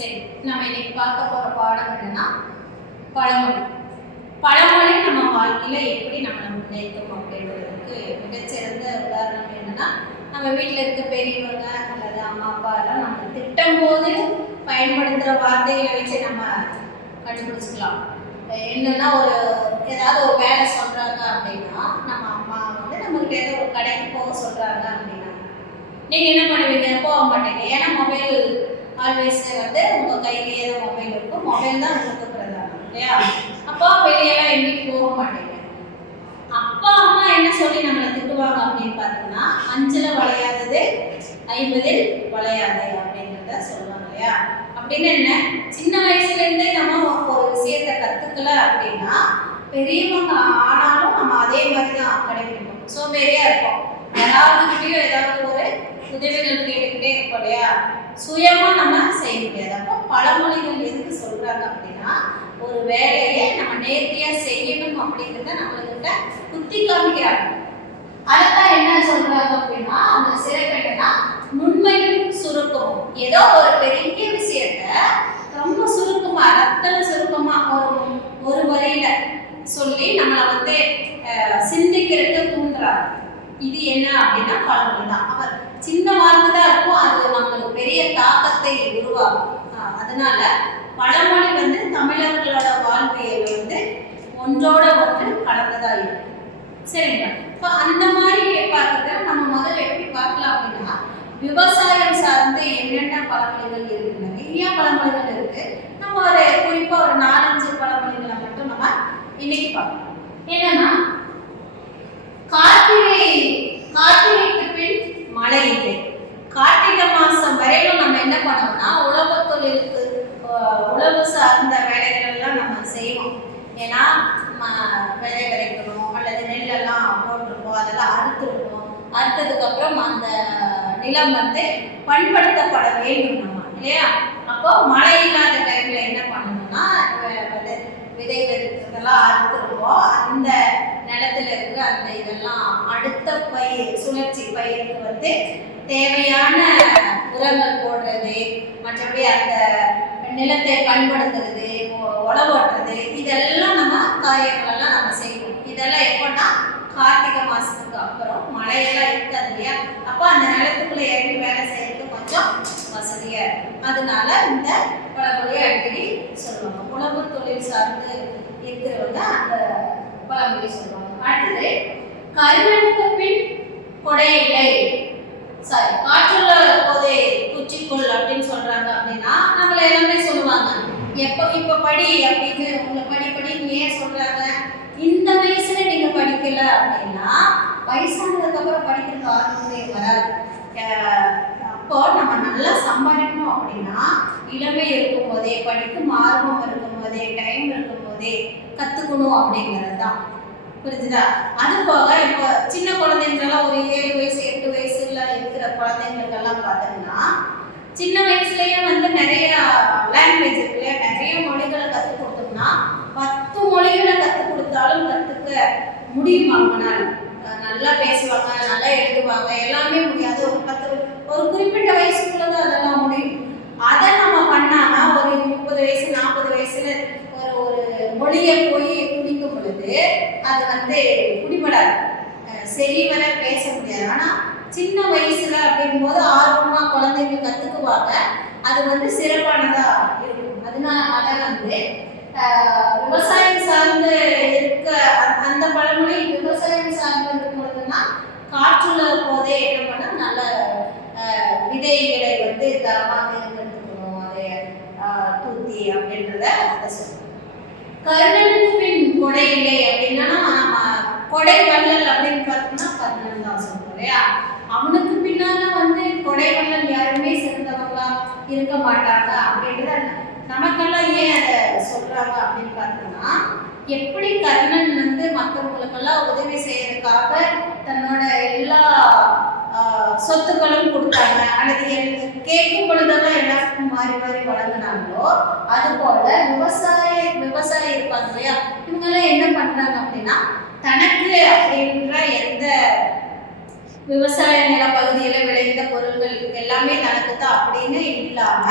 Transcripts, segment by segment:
சரி, நம்ம இன்னைக்கு பார்க்க போற பாடம் என்னன்னா பழமொழி. பழமொழி நம்ம வாழ்க்கையில எப்படி நம்மளை முன்னேற்கும் அப்படின்றதுக்கு மிகச்சிறந்த உதாரணம் என்னன்னா, நம்ம வீட்டில் இருக்க பெரியவங்க அல்லது அம்மா அப்பா எல்லாம் நம்ம திட்டம் போது பயன்படுத்துகிற வார்த்தைகளை வச்சு நம்ம கண்டுபிடிச்சிக்கலாம். என்னன்னா, ஏதாவது ஒரு வேலை சொல்றாங்க அப்படின்னா, நம்ம அம்மா வந்து நம்மகிட்ட ஏதோ ஒரு கடைக்கு போக சொல்றாங்க அப்படின்னா நீங்க என்ன பண்ணுவீங்க? போக மாட்டீங்க. ஏன்னா மொபைல் ஆல்வேஸ் வந்து உங்க கையிலேயே தான் மொபைல் இருக்கும். மொபைல் தான் உங்களுக்கு பிரதானம் இல்லையா? அப்போ வெளியெல்லாம் எங்கேயும் போக மாட்டீங்க. அப்பா அம்மா என்ன சொல்லி நம்மளை திட்டுவாங்க அப்படின்னு பார்த்தீங்கன்னா, 5ல் வளையாதது 50ல் வளையாது அப்படின்றத சொல்லுவாங்க இல்லையா? அப்படின்னு என்ன, சின்ன வயசுல இருந்தே நம்ம ஒரு விஷயத்தை கத்துக்கல அப்படின்னா பெரியவங்க ஆனாலும் நம்ம அதே மாதிரி தான் கடைபிடிப்போம். சோம்பேறியா இருப்போம். யாராவதுகிட்டையும் ஏதாவது ஒரு உதவிகள் கேட்டுக்கிட்டே இருப்போம் இல்லையா? சுயமா நம்ம செய்ய முடியாது. அப்போ பழமொழிகள் எதுக்கு சொல்றாங்க அப்படின்னா, ஒரு வேலையை நம்ம நேர்த்தியா செய்யணும் அப்படிங்கிறத நம்மகிட்ட குத்தி காமிக்கிறாங்க. அதான் என்ன சொல்றாங்க அப்படின்னா, அந்த சிறப்பெட்டனா நுண்மையும் சுருக்கமும். ஏதோ ஒரு பெரிய விஷயத்த ரொம்ப சுருக்கமா, ரத்தன சுருக்கமா ஒரு வரியில சொல்லி நம்மளை வந்து சிந்திக்கிறதுக்கு தூண்டுறாங்க. இது என்ன அப்படின்னா பழமொழி தான். அவர் சின்ன வார்த்தை தான் இருக்கும், அது நம்மளுக்கு பெரிய தாக்கத்தை உருவாகும். அதனால பழமொழி வந்து தமிழர்களோட வாழ்வியல் வந்து ஒன்றோட ஒன்று கலந்ததா இருக்கும். சரிங்களா? இப்போ அந்த மாதிரி பார்க்கறத நம்ம முதல்ல எப்படி பார்க்கலாம் அப்படின்னா, விவசாயம் சார்ந்து என்னென்ன பழமொழிகள் இருக்கு, நிறைய பழமொழிகள் இருக்கு. நம்ம ஒரு குறிப்பா ஒரு 4-5 பழமொழிகளை மட்டும் நம்ம இன்னைக்கு பார்க்கலாம். என்னன்னா, கார்த்திகைக்கு பின் மழை இல்லை. கார்த்திகை மாசம் வரையிலும் நம்ம என்ன பண்ணோம்னா, உழவு தொழிலுக்கு உழவு சார்ந்த வேலைகள் எல்லாம் நம்ம செய்வோம். ஏன்னா விதை விதைக்கணும் அல்லது நெல்லெல்லாம் போட்டிருப்போம், அதெல்லாம் அறுத்துருப்போம். அறுத்ததுக்கு அப்புறம் அந்த நிலம் வந்து பண்படுத்தப்பட வேண்டும் நம்ம இல்லையா? அப்போ மழை இல்லாத டைம்ல என்ன பண்ணணும்னா, விதை விதைக்கிறதெல்லாம் அறுத்துருப்போம். அந்த நிலத்துல இருக்கிற அந்த இதெல்லாம் அடுத்த பயிர், சுழற்சி பயிருக்கு வந்து தேவையான உரங்கள் போடுறது, மற்றபடி அந்த நிலத்தை பண்படுத்துறது, உழவோட்டுறது, இதெல்லாம் நம்ம காரியங்களெல்லாம் நம்ம செய்வோம். இதெல்லாம் எப்போன்னா கார்த்திகை மாசத்துக்கு அப்புறம் மழையெல்லாம் இருக்காது இல்லையா? அப்போ அந்த நிலத்துக்குள்ள இறங்கி வேலை செய்யறதுக்கு கொஞ்சம் வசதியா இருக்கும். அதனால இந்த பழமொழியை அடிக்கடி சொல்லுவாங்க. உழவு தொழில் சார்ந்து இருக்கிறவங்க அந்த பழமொழி சொல்லுவாங்க. அடுத்தது, கருவனுக்கு பின் கொடை இல்லை, சாரி காற்றுள்ள போதே குச்சிக்குள் அப்படின்னு சொல்றாங்க. அப்படின்னா நம்மள எல்லாமே சொல்லுவாங்க, இப்ப படி அப்படின்னு, உங்களை படின்னு ஏன் சொல்றாங்க? இந்த வயசுல நீங்க படிக்கல அப்படின்னா வயசானதுக்கு அப்புறம் படிக்கிறதுக்கு ஆர்வமே வராது. அப்போ நம்ம நல்லா சம்பாதிக்கணும் அப்படின்னா இளமை இருக்கும் போதே, படிக்கும் ஆர்வம் இருக்கும் போதே, டைம் இருக்கும் போதே கத்துக்கணும் அப்படிங்கிறது தான். புரிஞ்சுதா? அது போக இப்போ சின்ன குழந்தைங்களெல்லாம் ஒரு 7 வயசு 8 வயசுல இருக்கிற குழந்தைங்களுக்கெல்லாம் பார்த்தோம்னா, சின்ன வயசுலயே வந்து நிறைய லாங்குவேஜ் இருக்குல்ல, நிறைய மொழிகளை கற்றுக் கொடுத்தோம்னா 10 மொழிகளை கற்றுக் கொடுத்தாலும் கற்றுக்க முடியும். அவங்களால நல்லா பேசுவாங்க, நல்லா எழுதுவாங்க, எல்லாமே முடியாது. ஒரு குறிப்பிட்ட வயசுக்குள்ளதான் அதெல்லாம் முடியும். அதை நம்ம பண்ணாம ஒரு 30 வயசு 40 வயசுல ஒரு மொழியை போய் குடிக்கும் பொழுது அது வந்து குடிபடாது, செறிவர பேச முடியாது. ஆனா சின்ன வயசுல அப்படிங்கும்போது ஆர்வமா குழந்தைங்க கத்துக்குவாங்க, அது வந்து சிறப்பானதா இருக்கும். அதனால வந்து விவசாயம் சார்ந்து இருக்க அந்த பழமொழி விவசாயம் சார்ந்து இருக்கும் பொழுதுன்னா, காற்றுள்ள போதே என்ன பண்ண நல்ல விதைகளை வந்து தரமாக தேர்ந்தெடுத்துக்கணும், அதை தூத்தி அப்படின்றத சொல்லுவோம். கர்ணனுக்கு பின் கொடை இல்லை அப்படின்னா, நம்ம கொடை வள்ளல் அப்படின்னு பார்த்தோம்னா கர்ணன் தான் சொல்றோம் இல்லையா? அவனுக்கு பின்னால வந்து கொடை வள்ளல் யாருமே சிறந்தவங்களா இருக்க மாட்டாங்க அப்படின்றத நமக்கெல்லாம் ஏன் அதை சொல்றாங்க அப்படின்னு பார்த்தோம்னா, எப்படி கர்ணன் வந்து மற்றவங்களுக்கெல்லாம் உதவி செய்யறதுக்காக தன்னோட எல்லா சொத்துக்களும் கொடுத்தாங்க, அல்லது கேட்கும் பொழுதெல்லாம் எல்லாருக்கும் மாறி மாறி வழங்கினாங்களோ, அது போல விவசாயி இருப்பாங்க இல்லையா? இவங்கெல்லாம் என்ன பண்றாங்க அப்படின்னா, தனக்கு அப்படின்ற எந்த விவசாய நில பகுதியில் விளைந்த பொருட்கள் எல்லாமே தனக்கு தான் அப்படின்னு இல்லாம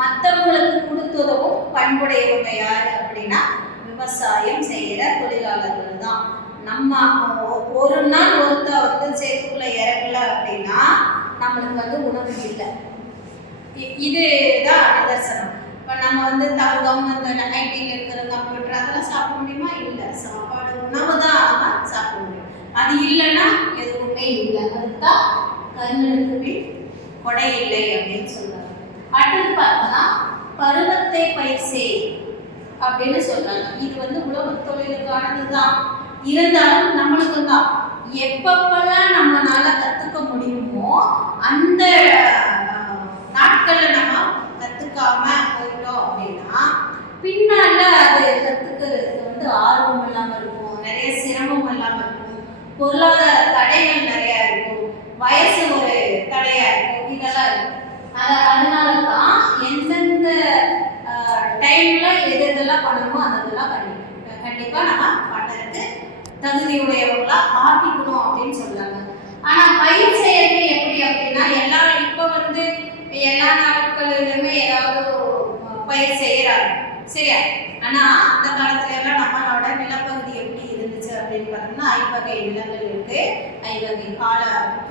மற்றவங்களுக்கு கொடுத்துதவும் பண்புடையவங்க யாரு அப்படின்னா விவசாயம் செய்யற தொழிலாளர்கள் தான். நம்ம ஒரு நாள் ஒருத்த சேர்த்துக்குள்ள இறங்கல அப்படின்னா நம்மளுக்கு உணவு இல்லை. இதுதான் நிதர்சனம். இப்போ நம்ம தங்கம் அந்த நைட்டில் இருக்கிற கம்ப்யூட்டர் அதெல்லாம் சாப்பிட முடியுமா? இல்லை. சாப்பாடு உணவு தான் அதெல்லாம் சாப்பிட முடியும். அது இல்லைன்னா எதுவுமே இல்லை. அதுதான் கண்ணுக்கு பின் கொடை இல்லை அப்படின்னு சொல்றாங்க. அடுத்து பார்த்தோம்னா பருவத்தை பயிர் செய் அப்படின்னு சொல்றாங்க. இது உழவு தொழிலுக்கானது தான். இருந்தாலும் நம்மளுக்கு தான் எப்பப்பெல்லாம் நம்மளால கத்துக்க முடியுமோ அந்த நாட்கள்ல நம்ம கத்துக்காம போயிட்டோம் அப்படின்னா பின்னால அது கத்துக்கிறதுக்கு ஆர்வம் இல்லாம இருக்கும், நிறைய சிரமம் இல்லாம இருக்கும், பொருளாதார தடைகள் நிறைய இருக்கும், வயசு ஒரு தடையா இருக்கும், இதெல்லாம் இருக்கும். அதனாலதான் எந்தெந்த டைம்ல எதெல்லாம் பண்ணணுமோ அதெல்லாம் கண்டிப்பா நம்ம பண்றதுக்கு தகுதியுடையவங்களா ஆக்கிக்கணும் அப்படின்னு சொல்றாங்க. ஆனா பயிர் செய்யறது எப்படி அப்படின்னா எல்லாரும் இப்ப எல்லா நாட்களிலுமே ஏதாவது பயிர் செய்யறாங்க, சரியா? ஆனா அந்த காலத்துல எல்லாம் நம்மளோட நிலப்பகுதி எப்படி இருந்துச்சு அப்படின்னு பார்த்தோம்னா 5 வகை நிலங்கள் இருக்கு, 5 வகை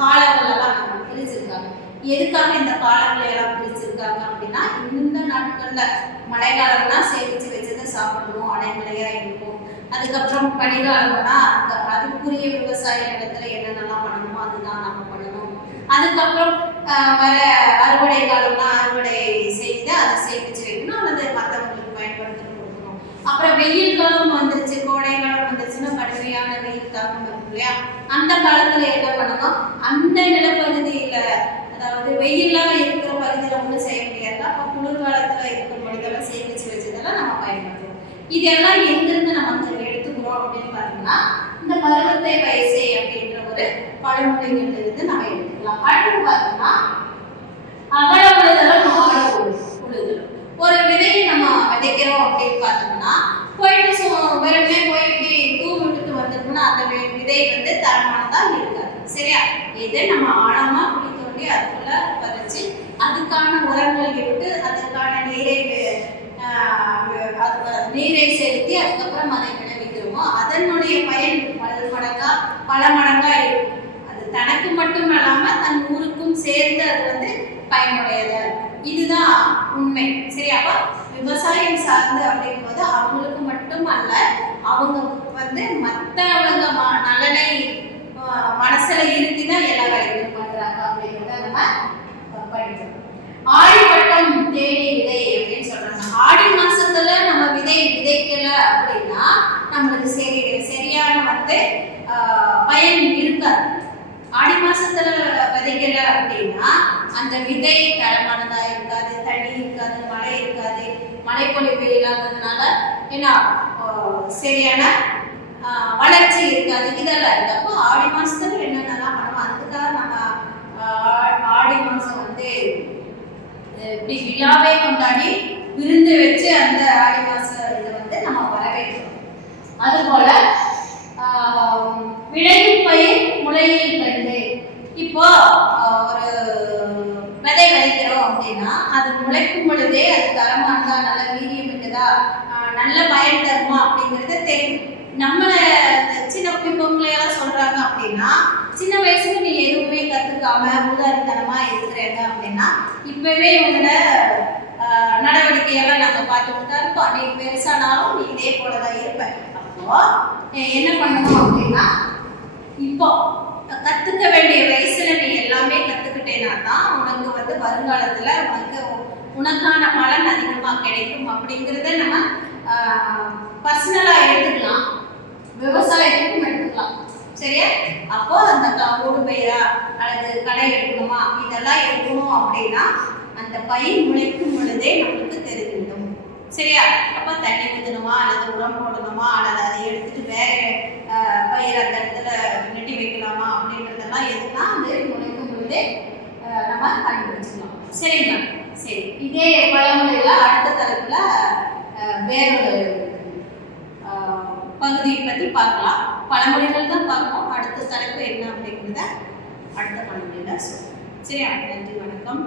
காலங்கள் எல்லாம் நம்ம பிரிச்சிருக்காங்க. எதுக்காக இந்த காலங்களை எல்லாம் பிரிச்சிருக்காங்க அப்படின்னா இந்த நாட்கள்ல மழை காலம்னா சேமிச்சு வச்சதை சாப்பிடணும், அடைமழையா இருக்கும். அதுக்கப்புறம் பனிகாலம்னா அதுக்குரிய விவசாய நிலத்துல என்னென்னலாம் பண்ணணுமோ அதுதான் நம்ம பண்ணணும். அதுக்கப்புறம் வர அறுவடை காலம்னா அறுவடை செய்து அதை சேமிச்சு வைக்கணும் அல்லது மற்றவங்களுக்கு பயன்படுத்த கொடுக்கணும். அப்புறம் வெயில் காலம் வந்துருச்சு, கோடை காலம் வந்துருச்சுன்னா கடுமையான வெயில் தாக்கம் இருக்கும் இல்லையா? அந்த காலத்துல என்ன பண்ணணும், அந்த நிலப்பகுதியில அதாவது வெயிலா இருக்கிற பகுதியில ஒன்றும் செய்ய முடியாது. அப்போ குளிர்காலத்துல இருக்கிற பொழுதெல்லாம் சேமிச்சு வச்சதெல்லாம் நம்ம பயன்படுத்தணும். இதெல்லாம் எங்கிருந்து நமக்கு எடுத்துக்கிறோம் அப்படின்னு பார்த்தோம்னா இந்த பருவத்தை பயிர் செய் அப்படின்ற ஒரு பழமொழிகள் இருந்து நம்ம எடுத்துக்கலாம். அடுத்து பார்த்தோம்னா அகல உழுதலும் ஆழ உழுதலும். ஒரு விதையை நம்ம விதைக்கிறோம் அப்படின்னு பார்த்தோம்னா போயிட்டு வெறுமே போய் இப்படி விட்டுட்டு வந்துட்டோம்னா அந்த விதை தரமானதா இருக்காது, சரியா? இதை நம்ம ஆழமா குழி தோண்டி அதுக்குள்ள பதிச்சு அதுக்கான உரங்கள் விட்டு அதுக்கான நீரை செலுத்தி அதுக்கப்புறம் அதை விளைவிக்கிறோமோ அதனுடைய பயன் பல மடங்கா இருக்கும். அது தனக்கு மட்டும் இல்லாம தன் ஊருக்கும் சேர்ந்து அது பயனுடையதா இருக்கும். இதுதான் உண்மை, சரியா? அப்ப விவசாயம் சார்ந்து அப்படிங்கும் போது அவங்களுக்கு மட்டும் அல்ல, அவங்க மற்றவங்க நலனை மனசுல இருந்துதான் எல்லா வேலைகளும் பண்றாங்க அப்படிங்கிறத நம்ம படிக்கிறோம். ஆடிப்பட்டம் தேடி விதை அப்படின்னு சொல்றாங்க. ஆடி மாசத்துல நம்ம விதைக்கல அப்படின்னா நம்மளுக்கு சரியான பயன் இருக்காது. ஆடி மாசத்துல விதைக்கல அப்படின்னா அந்த விதை தரமானதா இருக்காது, தண்ணி இருக்காது, மழை இருக்காது, மழைப்பொழிவு இல்லாததுனால என்ன சரியான வளர்ச்சி இருக்காது, இதெல்லாம் இருக்கு. அப்போ ஆடி மாசத்துல என்னென்னலாம் பண்ணுவோம், அதுக்காக நம்ம ஆடி மாசம் இப்படி விழாவே கொண்டாடி விருந்து வச்சு அந்த ஆடி மாச இதை நம்ம வரவேற்கிறோம். அதுபோல விளையும் பயிர் முளையில் கண்டு. இப்போ ஒரு விதை விதைக்கிறோம் அப்படின்னா அது முளைக்கும் பொழுதே அது தரமானதா, நல்ல வீரியம் இருக்குதா, நல்ல பயன் தருமா அப்படிங்கிறது தெரியும். நம்மளை சின்ன பொங்கலையெல்லாம் சொல்றாங்க அப்படின்னா சின்ன வயசுல நீ எதுவுமே கத்துக்காம ஊதாரித்தனமா இருக்கிறாங்க அப்படின்னா இப்பவே உங்களோட நடவடிக்கையெல்லாம் நாங்க பார்த்துட்டு தான் இருக்கோம். நீ பெருசானாலும் நீ இதே போலதான் இருப்ப. அப்போ என்ன பண்ணணும் அப்படின்னா இப்போ கத்துக்க வேண்டிய வயசுல நீ எல்லாமே கத்துக்கிட்டேன்னா தான் உனக்கு வருங்காலத்துல உனக்கான பலன் அதிகமா கிடைக்கும் அப்படிங்கிறத நம்ம பர்சனலா எடுத்துக்கலாம், விவசாயத்துக்கும் எடுத்துக்கலாம், சரியா? அப்போ அந்த ஊடு பயிரா அல்லது களை எடுக்கணுமா இதெல்லாம் எடுக்கணும் அப்படின்னா அந்த பயிர் முளைக்கும் பொழுதே நம்மளுக்கு தெரிந்துவிடும், சரியா? அப்போ தண்ணி ஊற்றணுமா அல்லது உரம் போடணுமா அல்லது அதை எடுத்துட்டு வேற பயிர் அந்த இடத்துல நெட்டி வைக்கலாமா அப்படின்றதெல்லாம் எதுனா அது முளைக்கும் பொழுதே நம்ம கண்டுபிடிச்சிக்கலாம், சரிங்களா? சரி, இதே பழமொழியில அடுத்த தலைப்புல வேறொரு பகுதியை பற்றி பார்க்கலாம். பழமொழிகள் தான் பார்க்கணும். அடுத்த தலைப்பு என்ன அப்படிங்கிறத அடுத்த பழமொழியில சொல்லுவோம், சரியா? நன்றி, வணக்கம்.